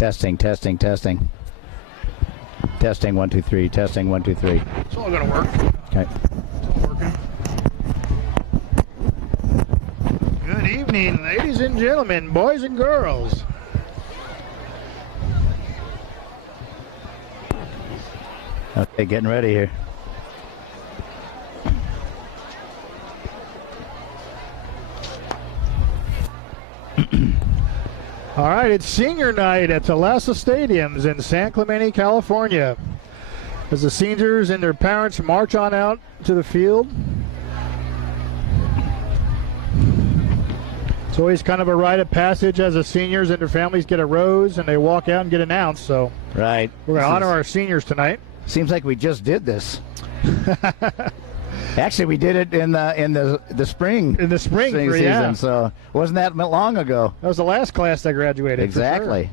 Testing. Testing, 1, 2, 3. Testing, 1, 2, 3. It's all going to work. Okay. It's all working. Good evening, ladies and gentlemen, boys and girls. Okay, getting ready here. All right, it's senior night at Talassa Stadiums in San Clemente, California. As the seniors and their parents march on out to the field. It's always kind of a rite of passage as the seniors and their families get a rose and they walk out and get announced. So right, we're going to honor our seniors tonight. Seems like we just did this. Actually, we did it in the spring. In the spring season, yeah. So wasn't that long ago? That was the last class that graduated. Exactly.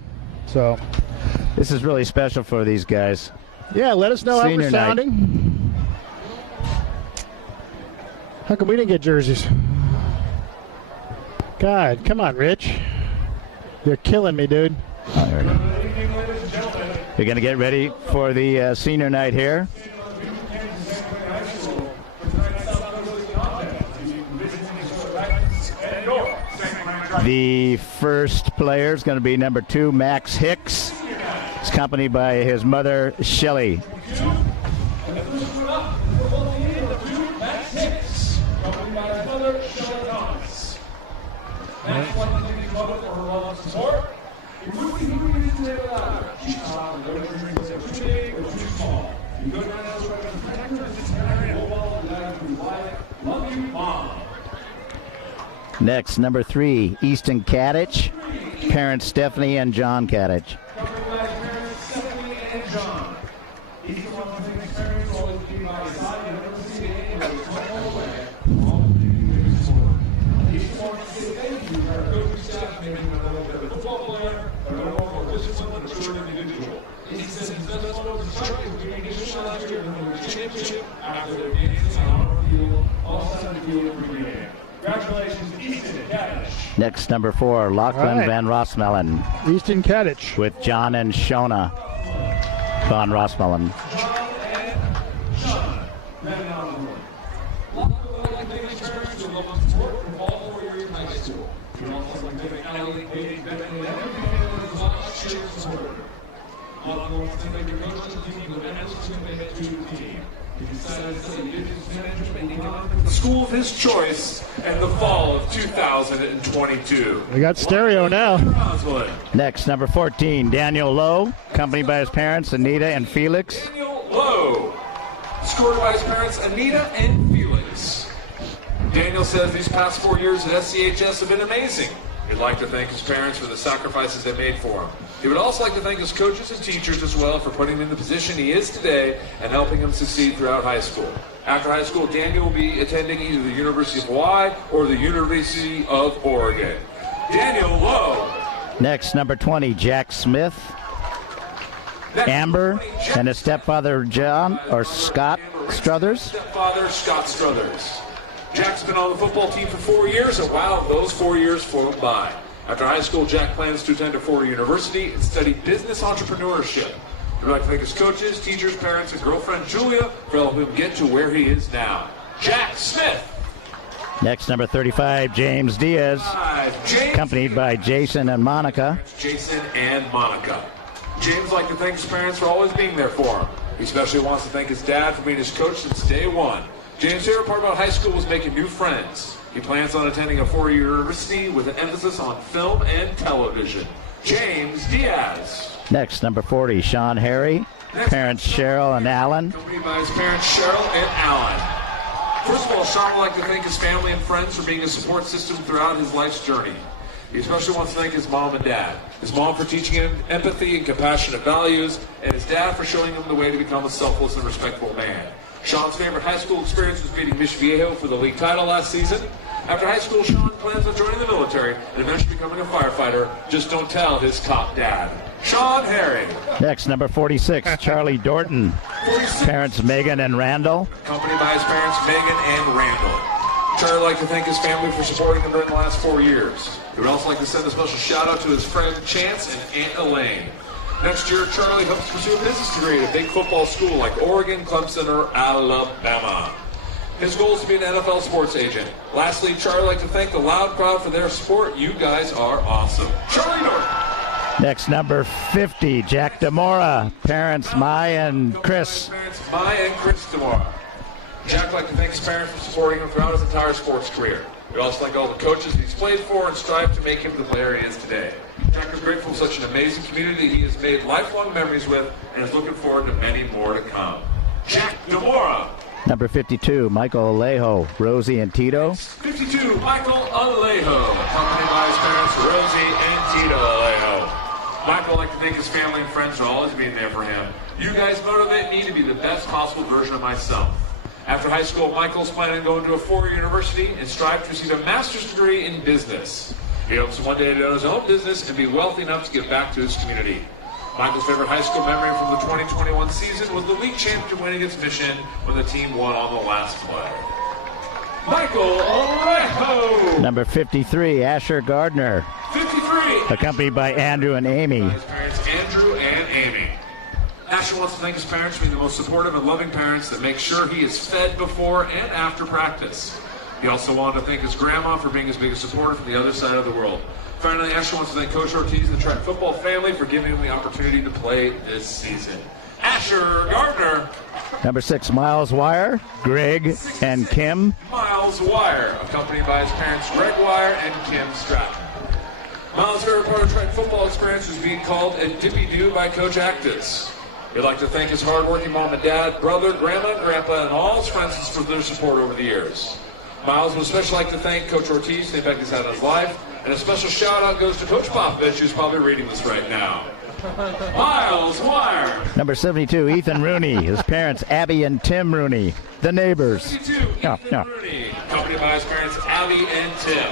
Sure. So this is really special for these guys. Yeah, let us know Senior how we're sounding. How come we didn't get jerseys? God, come on, Rich. You're killing me, dude. We're going to get ready for the senior night here. The first player is going to be number 2, Max Hicks. He's accompanied by his mother, Shelley. Next, number 3, Easton Kadich. Parents Stephanie and John Kadich. Congratulations, Easton Kadich. Next, number 4, Lachlan Van Rossmellen. Easton Kadich. With John and Shona Van Rossmellen. The school of his choice and the fall of 2022. We got stereo now. Next, number 14, Daniel Lowe, accompanied by his parents, Anita and Felix. Daniel Lowe, scored by his parents, Anita and Felix. Daniel says these past 4 years at SCHS have been amazing. He'd like to thank his parents for the sacrifices they made for him. He would also like to thank his coaches and teachers as well for putting him in the position he is today and helping him succeed throughout high school. After high school, Daniel will be attending either the University of Hawaii or the University of Oregon. Daniel Lowe. Next, number 20, Jack Smith. Amber and his stepfather, John, or Scott Struthers. Stepfather, Scott Struthers. Jack's been on the football team for 4 years, and wow, those 4 years flew by. After high school, Jack plans to attend a 4-year university and study business entrepreneurship. We'd like to thank his coaches, teachers, parents, and girlfriend Julia for helping him get to where he is now. Jack Smith. Next, number 35, James Diaz, accompanied by Jason and Monica. Jason and Monica. James would like to thank his parents for always being there for him. He especially wants to thank his dad for being his coach since day one. James' favorite part about high school was making new friends. He plans on attending a 4-year university with an emphasis on film and television. James Diaz. Next, number 40, Sean Harry, parents Cheryl and Alan. Accompanied by his parents Cheryl and Alan. First of all, Sean would like to thank his family and friends for being a support system throughout his life's journey. He especially wants to thank his mom and dad. His mom for teaching him empathy and compassionate values, and his dad for showing him the way to become a selfless and respectful man. Sean's favorite high school experience was beating Mission Viejo for the league title last season. After high school, Sean plans on joining the military and eventually becoming a firefighter. Just don't tell his cop dad. Sean Harry. Next, number 46, Charlie Dorton, parents Megan and Randall. Accompanied by his parents Megan and Randall. Charlie would like to thank his family for supporting him during the last 4 years. He would also like to send a special shout out to his friend Chance and Aunt Elaine. Next year, Charlie hopes to pursue a business degree at a big football school like Oregon, Clemson, or Alabama. His goal is to be an NFL sports agent. Lastly, Charlie would like to thank the loud crowd for their support. You guys are awesome. Charlie Norton. Next, number 50, Jack Demora. Parents Maya and Chris. Parents Maya and Chris Demora. Jack would like to thank his parents for supporting him throughout his entire sports career. We'd also thank all the coaches he's played for and strive to make him the player he is today. Jack is grateful for such an amazing community he has made lifelong memories with and is looking forward to many more to come. Jack Demora. Number 52, Michael Alejo, Rosie and Tito. 52, Michael Alejo, accompanied by his parents Rosie and Tito Alejo. Michael would like to thank his family and friends for always being there for him. You guys motivate me to be the best possible version of myself. After high school, Michael's planning on going to a 4-year university and strive to receive a master's degree in business. He hopes one day to own his own business and be wealthy enough to give back to his community. Michael's favorite high school memory from the 2021 season was the league championship winning its mission when the team won on the last play. Michael Alejo. Number 53, Asher Gardner. 53. Accompanied by Andrew and Amy. His parents, Andrew and Amy. Asher wants to thank his parents for being the most supportive and loving parents that make sure he is fed before and after practice. He also wanted to thank his grandma for being his biggest supporter from the other side of the world. Finally, Asher wants to thank Coach Ortiz and the track football family for giving him the opportunity to play this season. Asher Gardner. Number 6, Miles Wire, Greg and Kim. Miles Wire, accompanied by his parents Greg Wire and Kim Stratton. Miles' favorite part of track football experience was being called a dippy-doo by Coach Actis. He'd like to thank his hard-working mom and dad, brother, grandma, and grandpa, and all his friends for their support over the years. Miles would especially like to thank Coach Ortiz for the impact he's had on his life, and a special shout-out goes to Coach Popovich, who's probably reading this right now. Miles Wire. Number 72, Ethan Rooney. His parents, Abby and Tim Rooney. The neighbors. 72, Ethan Rooney, accompanied by his parents, Abby and Tim.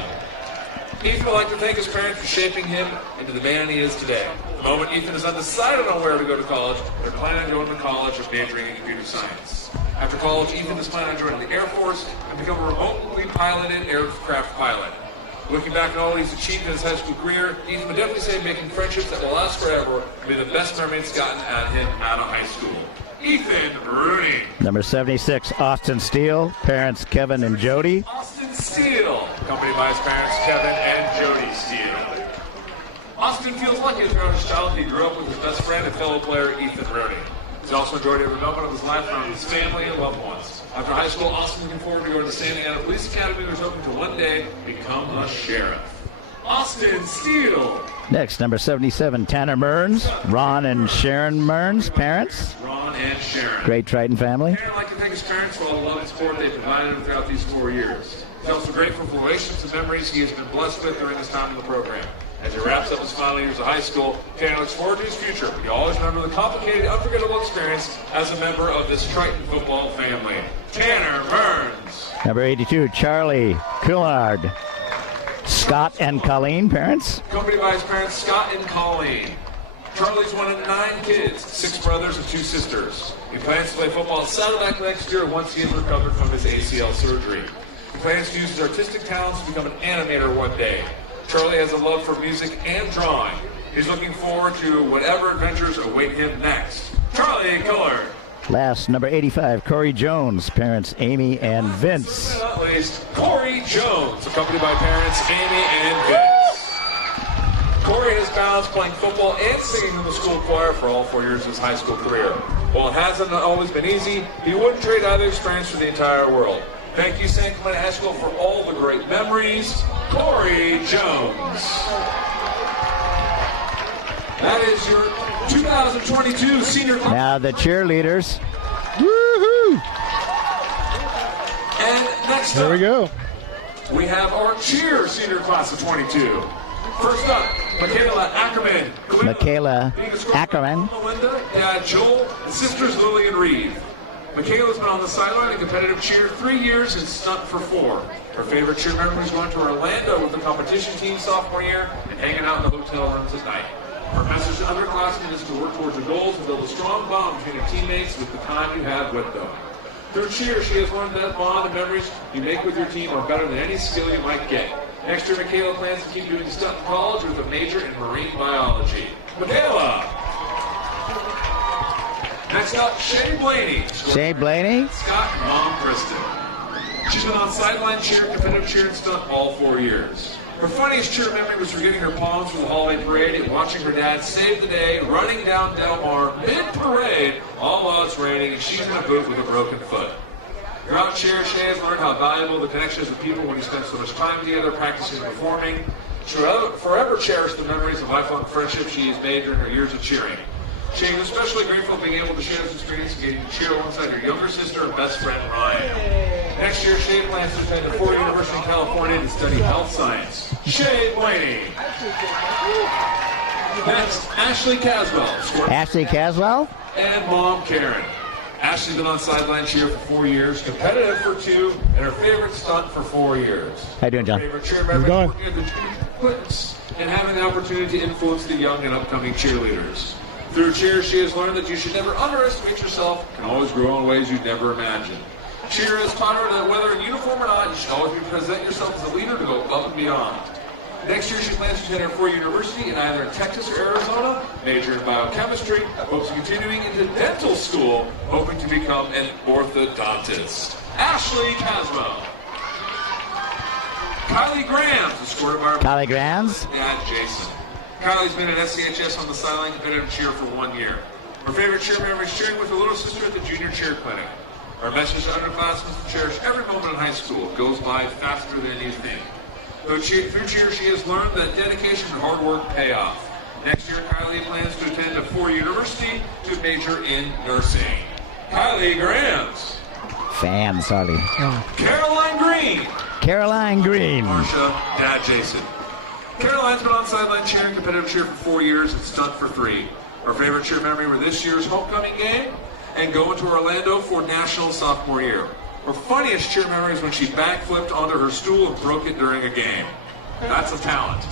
Ethan would like to thank his parents for shaping him into the man he is today. At the moment, Ethan is undecided on where to go to college. They're planning on going to college or majoring in computer science. After college, Ethan is planning on joining the Air Force and become a remotely piloted aircraft pilot. Looking back at all he's achieved in his high school career, Ethan would definitely say making friendships that will last forever will be the best memories gotten at him out of high school. Ethan Rooney. Number 76, Austin Steele. Parents, Kevin and Jody. Austin Steele, accompanied by his parents, Kevin and Jody Steele. Austin feels lucky throughout his childhood he grew up with his best friend and fellow player, Ethan Rooney. He's also enjoyed every moment of his life around his family and loved ones. After high school, Austin looking forward to going to Santa Ana Police Academy, who's hoping to one day become a sheriff. Austin Steele. Next, number 77, Tanner Mearns. Ron and Sharon Mearns, parents. Ron and Sharon. Great Triton family. Tanner would like to thank his parents for all the love and support they've provided him throughout these 4 years. He's also grateful for relationships and memories he has been blessed with during his time in the program. As he wraps up his final years of high school, Tanner looks forward to his future. He always remember the complicated, unforgettable experience as a member of this Triton football family. Tanner Mearns. Number 82, Charlie Coulard. Scott and Colleen, parents. Accompanied by his parents, Scott and Colleen. Charlie's one of 9 kids, 6 brothers and 2 sisters. He plans to play football at Saddleback next year once he has recovered from his ACL surgery. He plans to use his artistic talents to become an animator one day. Charlie has a love for music and drawing. He's looking forward to whatever adventures await him next. Charlie Coulard. Last, number 85, Corey Jones. Parents, Amy and Vince. Last but not least, Corey Jones, accompanied by parents Amy and Vince. Corey has balanced playing football and singing in the school choir for all 4 years of his high school career. While it hasn't always been easy, he wouldn't trade either experience for the entire world. Thank you, San Clemente High School, for all the great memories. Corey Jones. That is your 2022 senior class. Now the cheerleaders. Woohoo! And next There we up, go. we have our cheer senior class of 22. First up, Michaela Ackerman. Michaela Ackerman. Melinda, Dad Joel, and sisters Lily and Reed. Michaela's been on the sideline in competitive cheer 3 years and stunt for 4. Her favorite cheer memory is going to Orlando with the competition team sophomore year and hanging out in the hotel rooms at night. Her message to underclassmen is to work towards the goals and build a strong bond between your teammates with the time you have with them. Through cheer, she has learned that bond and memories you make with your team are better than any skill you might get. Next year, Michaela plans to keep doing stunt in college with a major in marine biology. Michaela! Next up, Shay Blaney. Shay Blaney. Scott and Mom Kristen. She's been on sideline cheer, competitive cheer, and stunt all 4 years. Her funniest cheer memory was forgetting her palms for the holiday parade and watching her dad save the day running down Del Mar mid-parade, all while it's raining, and she's in a boot with a broken foot. Throughout cheer, Shay has learned how valuable the connection is with people when you spend so much time together practicing and performing. She will forever cherish the memories of lifelong friendship she has made during her years of cheering. She is especially grateful being able to share this experience and getting to cheer alongside her younger sister and best friend, Ryan. Next year, Shay plans to attend Ford University in California to study health science. Shay Blaney. Next, Ashley Caswell. Ashley Caswell. And Mom Karen. Ashley's been on sideline cheer for 4 years, competitive for 2, and her favorite stunt for 4 years. How you doing, John? Favorite cheer memory working at the Clintons and having the opportunity to influence the young and upcoming cheerleaders. Through cheer, she has learned that you should never underestimate yourself and always grow in ways you'd never imagined. Cheer has taught her that whether in uniform or not, you should always present yourself as a leader to go above and beyond. Next year, she plans to attend Ford University in either Texas or Arizona, major in biochemistry, hopes of continuing into dental school, hoping to become an orthodontist. Ashley Caswell. Kylie Grams, escorted by her Kylie Grams. dad, Jason. Kylie's been at SCHS on the sideline competitive cheer for 1 year. Her favorite cheer memory is cheering with her little sister at the junior cheer clinic. Her message to underclassmen is to cherish every moment in high school. It goes by faster than you think. Through cheer, she has learned that dedication and hard work pay off. Next year, Kylie plans to attend Ford University to major in nursing. Kylie Grams. Fan, sorry. Caroline Green. Caroline Green. Marsha, dad, Jason. Caroline's been on sideline cheering competitive cheer for 4 years and stunt for 3. Her favorite cheer memory were this year's homecoming game and going to Orlando for national sophomore year. Her funniest cheer memory is when she backflipped onto her stool and broke it during a game. That's a talent.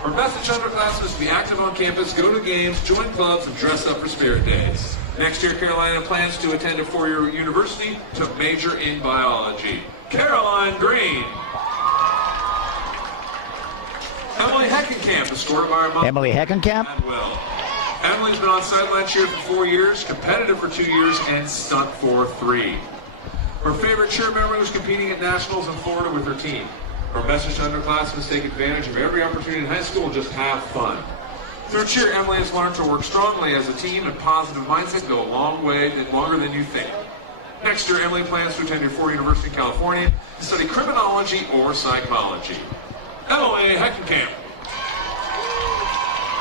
Her message to underclassmen is to be active on campus, go to games, join clubs, and dress up for spirit days. Next year, Carolina plans to attend a 4-year university to major in biology. Caroline Green. Emily Heckenkamp, escorted by her mom. Emily Heckenkamp. And Will. Emily's been on sideline cheer for 4 years, competitive for 2 years, and stunt for 3. Her favorite cheer memory was competing at nationals in Florida with her team. Her message to underclassmen is take advantage of every opportunity in high school and just have fun. Through cheer, Emily has learned to work strongly as a team, and positive mindset go a long way, longer than you think. Next year, Emily plans to attend Ford University in California to study criminology or psychology. Emily Heckenkamp.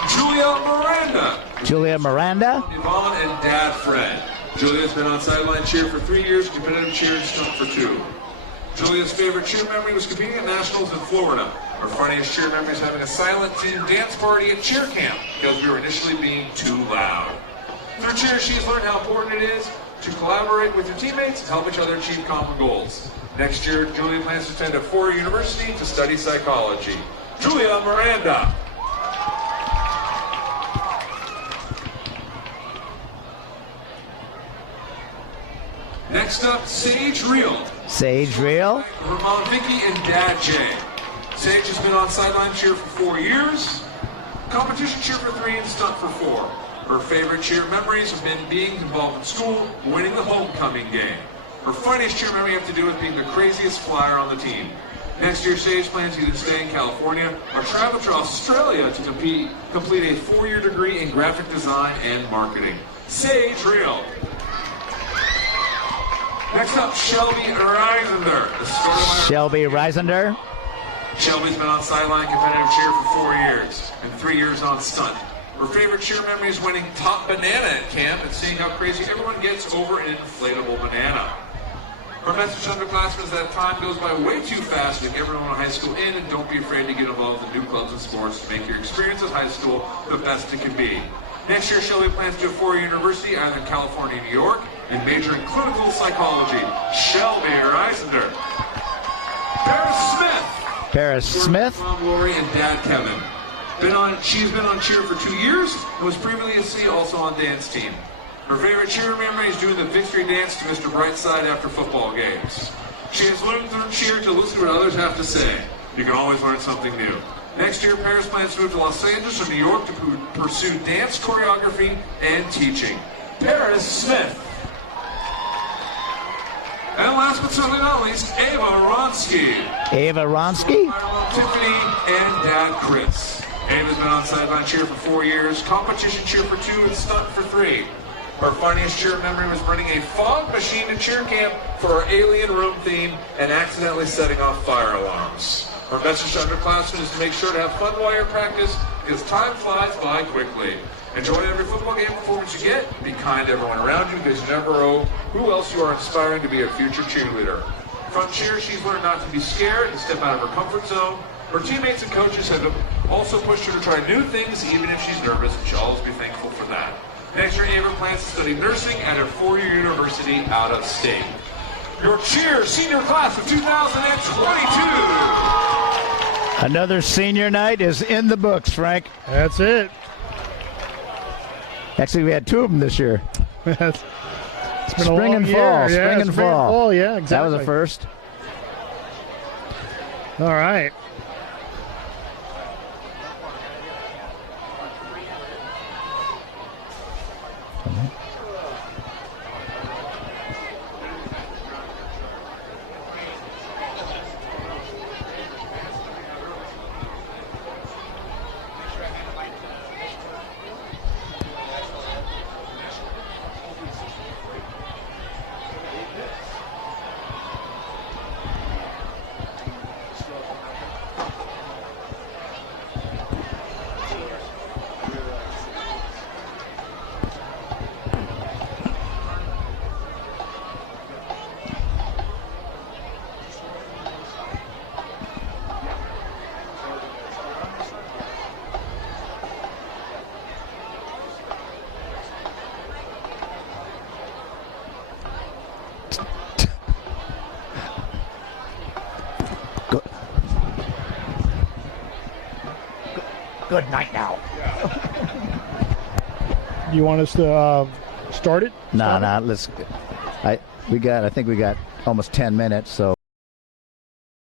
Julia Miranda. Julia Miranda. Yvonne and Dad Fred. Julia's been on sideline cheer for 3 years, competitive cheer and stunt for 2. Julia's favorite cheer memory was competing at nationals in Florida. Her funniest cheer memory is having a silent team dance party at cheer camp because we were initially being too loud. Through cheer, she has learned how important it is to collaborate with your teammates and help each other achieve common goals. Next year, Julia plans to attend Ford University to study psychology. Julia Miranda. Next up, Sage Reel. Sage Reel. Her mom Vicky and dad Jay. Sage has been on sideline cheer for 4 years, competition cheer for 3, and stunt for 4. Her favorite cheer memories have been being involved in school, winning the homecoming game. Her funniest cheer memory have to do with being the craziest flyer on the team. Next year, Sage plans to either stay in California or travel to Australia to complete a 4-year degree in graphic design and marketing. Sage Reel. Next up, Shelby Reisender. Shelby Reisender. Shelby's been on sideline competitive cheer for 4 years and 3 years on stunt. Her favorite cheer memory is winning top banana at camp and seeing how crazy everyone gets over an inflatable banana. Her message to underclassmen is that time goes by way too fast to get everyone in high school in, and don't be afraid to get involved in new clubs and sports to make your experience at high school the best it can be. Next year, Shelby plans to do a 4-year university either in California or New York and major in clinical psychology. Shelby Reisender. Paris Smith. Paris Smith. Mom Lori and Dad Kevin. She's been on cheer for 2 years and was previously also on dance team. Her favorite cheer memory is doing the victory dance to Mr. Brightside after football games. She has learned through cheer to listen to what others have to say. You can always learn something new. Next year, Paris plans to move to Los Angeles or New York to pursue dance choreography and teaching. Paris Smith. And last but certainly not least, Ava Ronsky. Ava Ronsky? Tiffany and Dad Chris. Ava's been on sideline cheer for 4 years, competition cheer for 2, and stunt for 3. Her funniest cheer memory was bringing a fog machine to cheer camp for our alien room theme and accidentally setting off fire alarms. Her message to underclassmen is to make sure to have fun while you're practice because time flies by quickly. Enjoy every football game performance you get. Be kind to everyone around you because you never know who else you are inspiring to be a future cheerleader. From cheer, she's learned not to be scared and step out of her comfort zone. Her teammates and coaches have also pushed her to try new things even if she's nervous, and she'll always be thankful for that. Next year, Ava plans to study nursing at a 4-year university out of state. Your cheer senior class of 2022. Another senior night is in the books, Frank. That's it. Actually, we had 2 of them this year. It's been Spring and fall. Yeah, Spring and fall. Yeah, exactly. That was the first. All right. Good night now. Do you want us to start it? No, let's. I think we got almost 10 minutes, so.